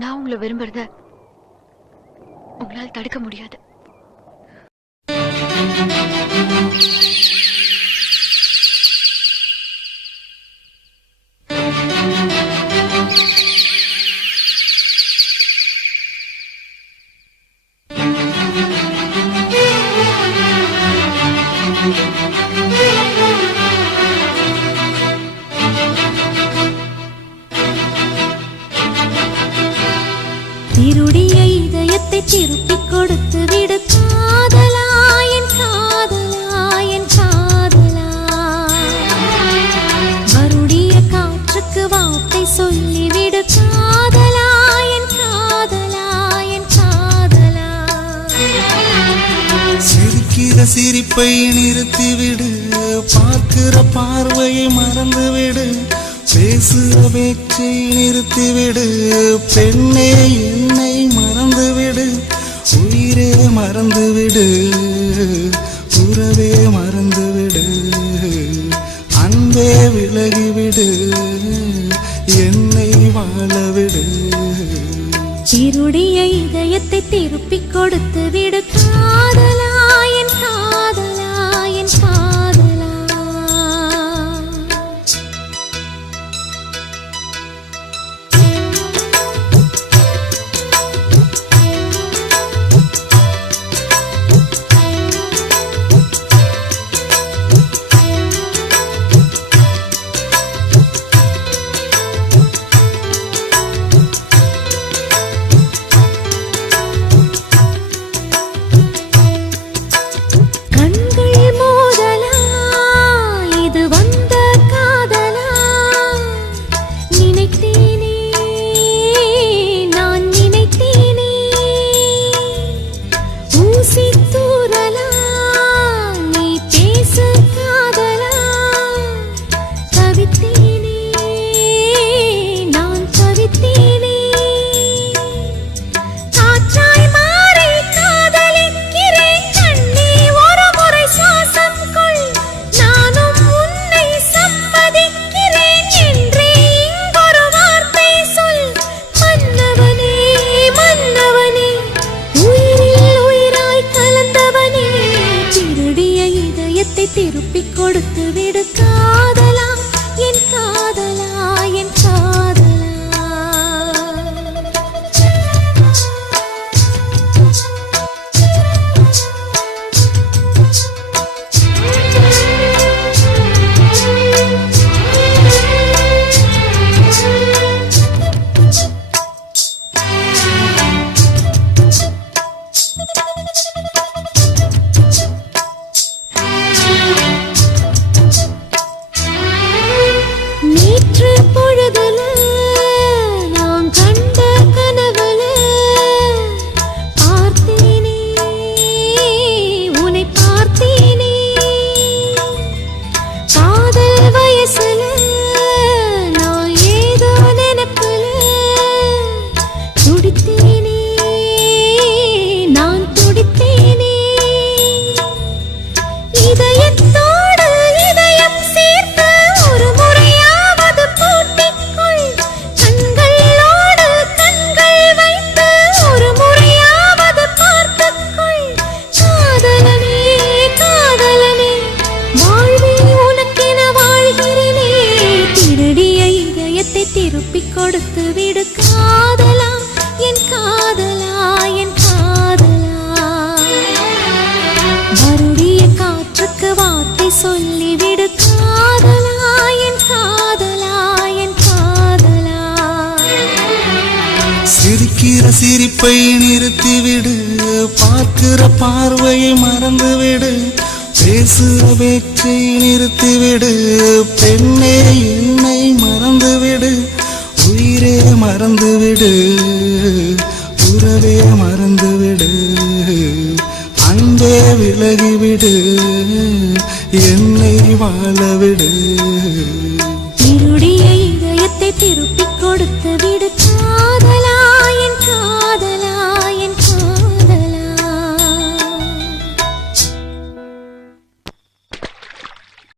நான் உங்களை விரும்புறத உங்களால் தடுக்க முடியாது. திருடிய இதயத்தை திருப்பிக் கொடுத்து விடு காதலா, என் காதலா, என் காதலா. வருடிய காற்றுக்கு வார்த்தை சொல்லிவிடு காதலா, என் காதலா, என் காதலா. சிரிக்கிற சிரிப்பை நிறுத்திவிடு, பார்க்கிற பார்வையை மறந்துவிடு, பேசுற பேச்சை நிறுத்திவிடு, பெண்ணே என்னை மறந்துவிடு, உயிரே மறந்துவிடு, உறவே மறந்துவிடு, அன்பே விலகிவிடு, என்னை வாழவிடு. திருடிய இதயத்தை திருப்பிக் கொடுத்து விடு காதலா, என் காதலா, என் காதலா. திருப்பிக் கொடுத்து விடு காதலா, என் காதலா, என் காதலா. திருப்பிக் கொடுத்து விடு காதலா, என் காதலா, என் காதலா. வருடிய காற்றுக்கு வார்த்தை சொல்லிவிடு காதலா, என் காதலா, என் காதலா. சிரிக்கிற சிரிப்பை நிறுத்திவிடு, பார்க்கிற பார்வையை மறந்துவிடு, பேசுற பேச்சை நிறுத்திவிடு, பெண்ணே என்னை மறந்துவிடு, உயிரே மறந்துவிடு, உறவே மறந்துவிடு, அன்பே விலகிவிடு, என்னை வாழவிடு. திருடிய இதயத்தை திருப்பிக் கொடுத்து விடு